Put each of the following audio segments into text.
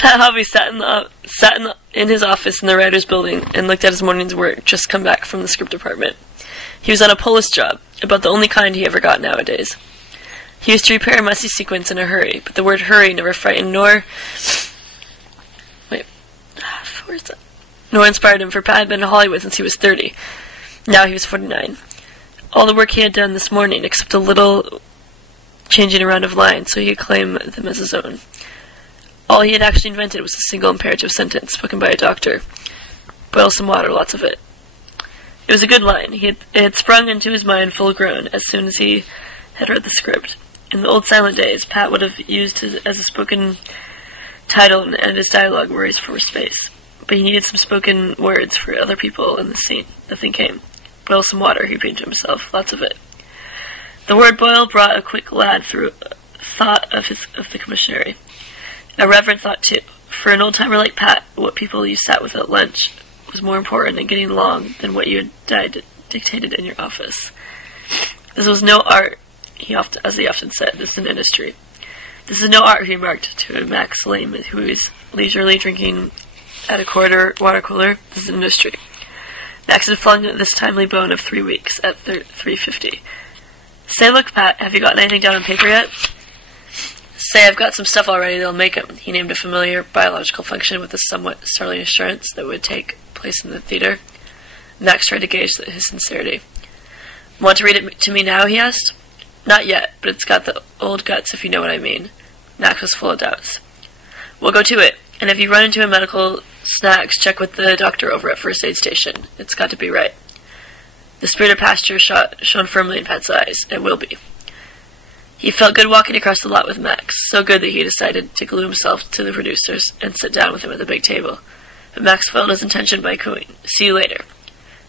Pat Hobby sat in his office in the writer's building and looked at his morning's work, just come back from the script department. He was on a Polish job, about the only kind he ever got nowadays. He used to repair a messy sequence in a hurry, but the word hurry never frightened nor inspired him, for Pat had been in Hollywood since he was 30. Now he was 49. All the work he had done this morning, except a little changing around of lines, so he could claim them as his own. All he had actually invented was a single imperative sentence spoken by a doctor. Boil some water, lots of it. It was a good line. It had sprung into his mind full grown as soon as he had read the script. In the old silent days, Pat would have used it as a spoken title, and his dialogue worries for space. But he needed some spoken words for other people in the scene. Nothing came. Boil some water, he repeated to himself. Lots of it. The word boil brought a quick lad through thought of the commissary. A reverent thought, too. For an old-timer like Pat, what people you sat with at lunch was more important in getting along than what you had dictated in your office. This was no art, as he often said. This is an industry. This is no art, he remarked to Max Lehman, who was leisurely drinking at a corridor water cooler. This is an industry. Max had flung this timely bone of 3 weeks at 3:50. Say, look, Pat, have you gotten anything down on paper yet? Say, I've got some stuff already that'll make him. He named a familiar biological function with a somewhat startling assurance that would take place in the theater. Max tried to gauge his sincerity. Want to read it to me now, he asked. Not yet, but it's got the old guts, if you know what I mean. Max was full of doubts. We'll go to it, and if you run into a medical snacks, check with the doctor over at First Aid Station. It's got to be right. The spirit of pasture shone firmly in Pat's eyes. It will be. He felt good walking across the lot with Max, so good that he decided to glue himself to the producers and sit down with him at the big table. But Max foiled his intention by cooing, "See you later,"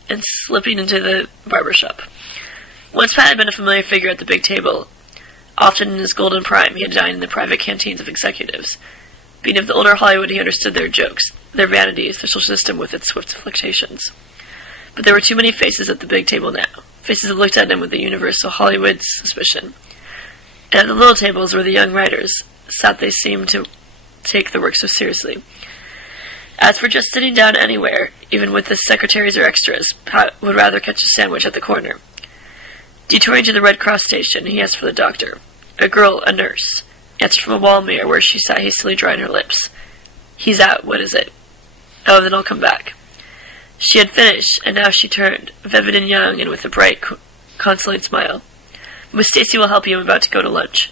and slipping into the barber shop. Once Pat had been a familiar figure at the big table. Often in his golden prime, he had dined in the private canteens of executives. Being of the older Hollywood, he understood their jokes, their vanities, the social system with its swift fluctuations. But there were too many faces at the big table now, faces that looked at him with the universal Hollywood suspicion. And at the little tables where the young writers sat, they seemed to take the work so seriously. As for just sitting down anywhere, even with the secretaries or extras, Pat would rather catch a sandwich at the corner. Detouring to the Red Cross station, he asked for the doctor. A girl, a nurse, answered from a wall mirror where she sat hastily drying her lips. He's out, what is it? Oh, then I'll come back. She had finished, and now she turned, vivid and young, and with a bright, consolate smile. Miss Stacy will help you. I'm about to go to lunch.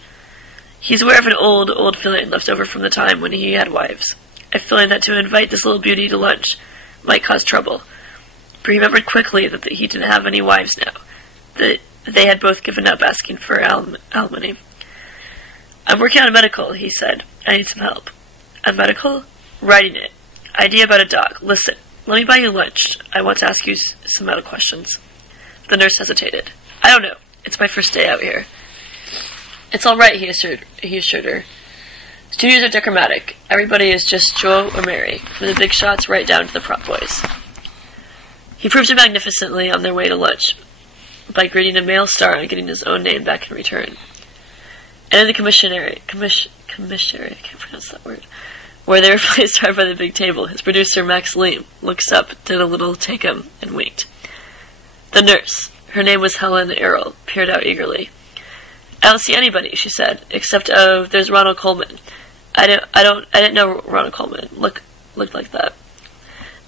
He's aware of an old feeling left over from the time when he had wives. A feeling that to invite this little beauty to lunch might cause trouble. But he remembered quickly that he didn't have any wives now. That they had both given up asking for alimony. I'm working on a medical, he said. I need some help. A medical? Writing it. Idea about a dog. Listen, let me buy you lunch. I want to ask you some medical questions. The nurse hesitated. I don't know. It's my first day out here. It's all right, he assured her. Studios are dichromatic. Everybody is just Joe or Mary, from the big shots right down to the prop boys. He proved it magnificently on their way to lunch, by greeting a male star and getting his own name back in return. And in the commissary, I can't pronounce that word, where they were placed hard by the big table, his producer, Max Leem, looked up, did a little take-em, and winked. The nurse, her name was Helen Errol, peered out eagerly. I don't see anybody, she said, except, there's Ronald Coleman. I didn't know Ronald Coleman looked like that.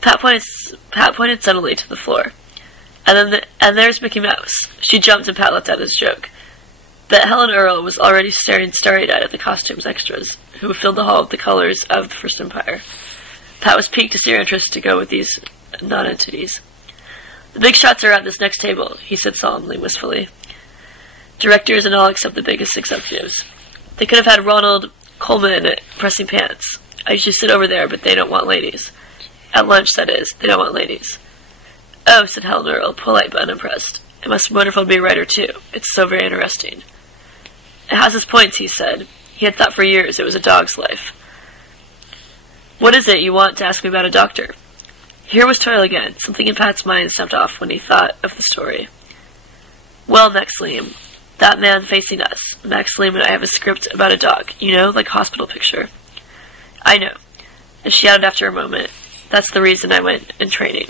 Pat pointed suddenly to the floor. And there's Mickey Mouse. She jumped and Pat laughed at his joke. But Helen Earl was already staring starry-eyed at the costumes extras, who filled the hall with the colors of the First Empire. Pat was piqued to see her interest to go with these non-entities. The big shots are at this next table, he said solemnly, wistfully. Directors and all except the biggest executives. They could have had Ronald Coleman pressing pants. I usually sit over there, but they don't want ladies. At lunch, that is. They don't want ladies. Oh, said Helen Earl, polite but unimpressed. It must be wonderful to be a writer, too. It's so very interesting. It has its points, he said. He had thought for years it was a dog's life. What is it you want to ask me about a doctor? Here was toil again. Something in Pat's mind stepped off when he thought of the story. Well, Max Leem, that man facing us. Max Leem and I have a script about a dog. You know, like hospital picture. I know. And she added after a moment, "That's the reason I went in training.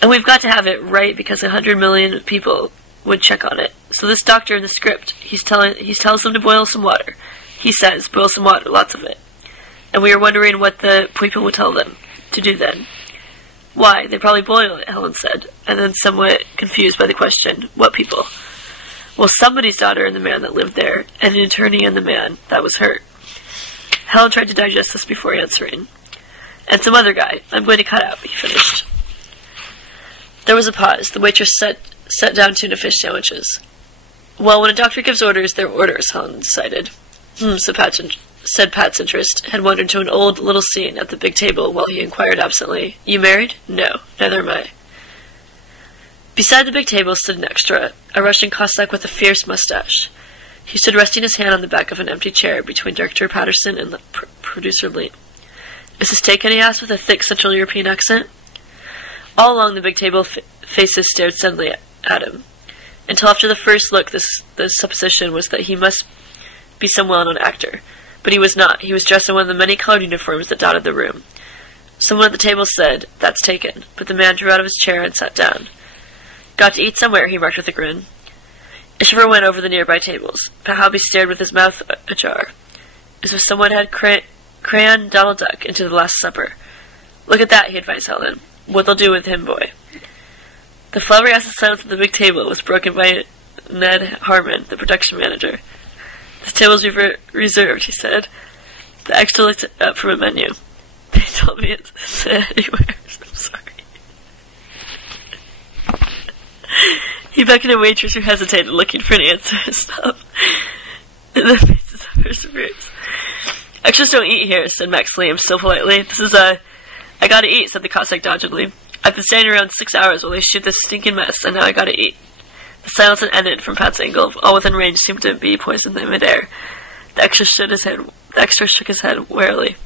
And we've got to have it right because 100 million people would check on it. So this doctor in the script, he tells them to boil some water. He says, boil some water, lots of it. And we were wondering what the people would tell them to do then. Why, they'd probably boil it," Helen said, and then somewhat confused by the question, "What people?" "Well, somebody's daughter and the man that lived there, and an attorney and the man that was hurt." Helen tried to digest this before answering. "And some other guy. I'm going to cut out," he finished. There was a pause. The waitress set down tuna fish sandwiches. "Well, when a doctor gives orders, they're orders," Helen decided. Said Pat's interest had wandered to an old little scene at the big table while he inquired absently, "You married?" "No, neither am I." Beside the big table stood an extra, a Russian Cossack with a fierce mustache. He stood resting his hand on the back of an empty chair between Director Patterson and the producer Lee. "Is this taken?" he asked with a thick Central European accent. All along the big table, faces stared suddenly at him. Until after the first look, the supposition was that he must be some well-known actor. But he was not. He was dressed in one of the many colored uniforms that dotted the room. Someone at the table said, "That's taken," but the man drew out of his chair and sat down. "Got to eat somewhere," he remarked with a grin. A shiver went over the nearby tables. Pat Hobby stared with his mouth ajar, as if someone had crayon Donald Duck into the Last Supper. "Look at that," he advised Helen. "What they'll do with him, boy." The flabbergasted silence at the big table was broken by Ned Harmon, the production manager. "This table's reserved," he said. The extra looked up from a menu. "They told me it's anywhere." I'm sorry. He beckoned a waitress who hesitated, looking for an answer to stop in the faces of her superiors. "Extras don't eat here," said Max Liam, still politely. "This is I gotta eat," said the Cossack dodgedly. "I've been standing around 6 hours while they shoot this stinking mess, and now I gotta eat." The silence had ended from Pat's angle. All within range seemed to be poisoned in midair. The extra shook his head warily.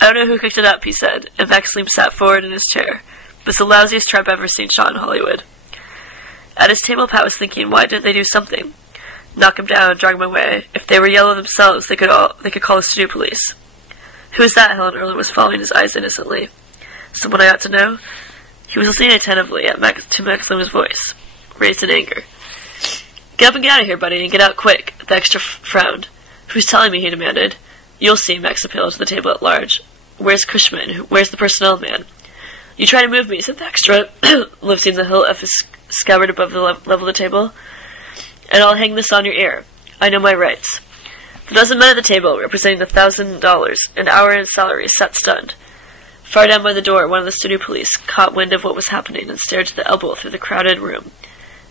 "I don't know who cooked it up," he said, and Max Liam sat forward in his chair. "It's the lousiest tripe I've ever seen shot in Hollywood." At his table, Pat was thinking, why did they do something? Knock him down, drag him away. If they were yellow themselves, they could call the studio police. "Who is that?" Helen Erlen was following his eyes innocently. "Someone I ought to know?" He was listening attentively to Max Liam's voice, raised in anger. "Get up and get out of here, buddy, and get out quick." The extra frowned. "Who's telling me?" he demanded. "You'll see," Max appealed to the table at large. "Where's Cushman? Where's the personnel man?" "You try to move me," said the extra, lifting the hilt of his scabbard above the level of the table. "And I'll hang this on your ear. I know my rights." The dozen men at the table, representing $1,000 an hour in salary, sat stunned. Far down by the door, one of the studio police caught wind of what was happening and stared to the elbow through the crowded room.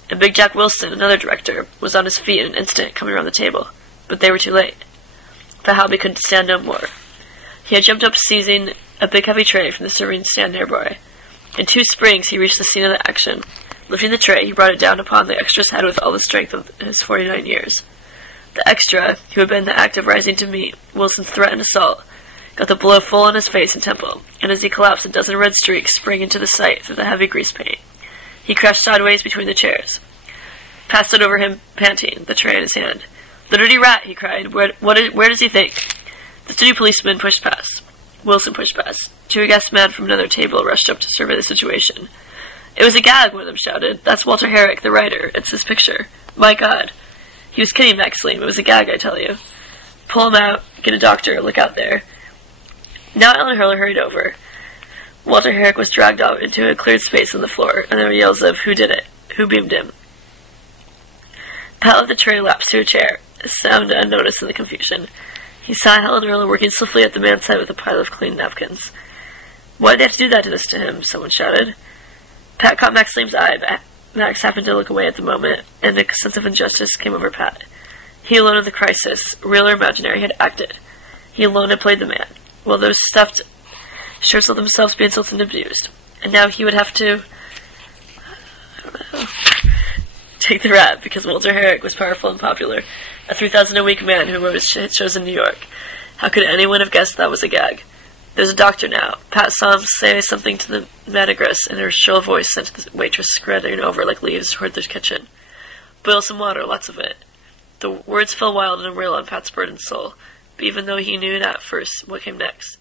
And Big Jack Wilson, another director, was on his feet in an instant, coming around the table. But they were too late. The Hobby could stand no more. He had jumped up, seizing a big heavy tray from the serving stand nearby. In 2 springs, he reached the scene of the action. Lifting the tray, he brought it down upon the extra's head with all the strength of his 49 years. The extra, who had been in the act of rising to meet Wilson's threatened assault, got the blow full on his face and temple, and as he collapsed, a dozen red streaks sprang into the sight through the heavy grease paint. He crashed sideways between the chairs. Pat stood over him, panting, the tray in his hand. "The dirty rat!" he cried. Where does he think?" The studio policeman pushed past. Wilson pushed past. 2 aghast men from another table rushed up to survey the situation. "It was a gag," one of them shouted. "That's Walter Herrick, the writer. It's his picture. My God." He was kidding, Max Liam. It was a gag, I tell you. "Pull him out. Get a doctor. Look out there." Now Ellen Hurler hurried over. Walter Herrick was dragged off into a cleared space on the floor, and there were yells of, "Who did it? Who beamed him?" Pat let the tray lapse to a chair, a sound unnoticed in the confusion. He saw Helen Hurler working swiftly at the man's side with a pile of clean napkins. "Why did they have to do that to this to him?" someone shouted. Pat caught Max Liam's eye. Max happened to look away at the moment, and a sense of injustice came over Pat. He alone in the crisis, real or imaginary, had acted. He alone had played the man, while those stuffed shirts let themselves be insulted and abused. And now he would have to, take the rap because Walter Herrick was powerful and popular, a 3,000 a week man who wrote his shows in New York. How could anyone have guessed that was a gag? There's a doctor now. Pat saw him say something to the manageress, and her shrill voice sent the waitress scuttling over like leaves toward the kitchen. "Boil some water, lots of it." The words fell wild and unreal on Pat's burdened soul, but even though he knew not first what came next,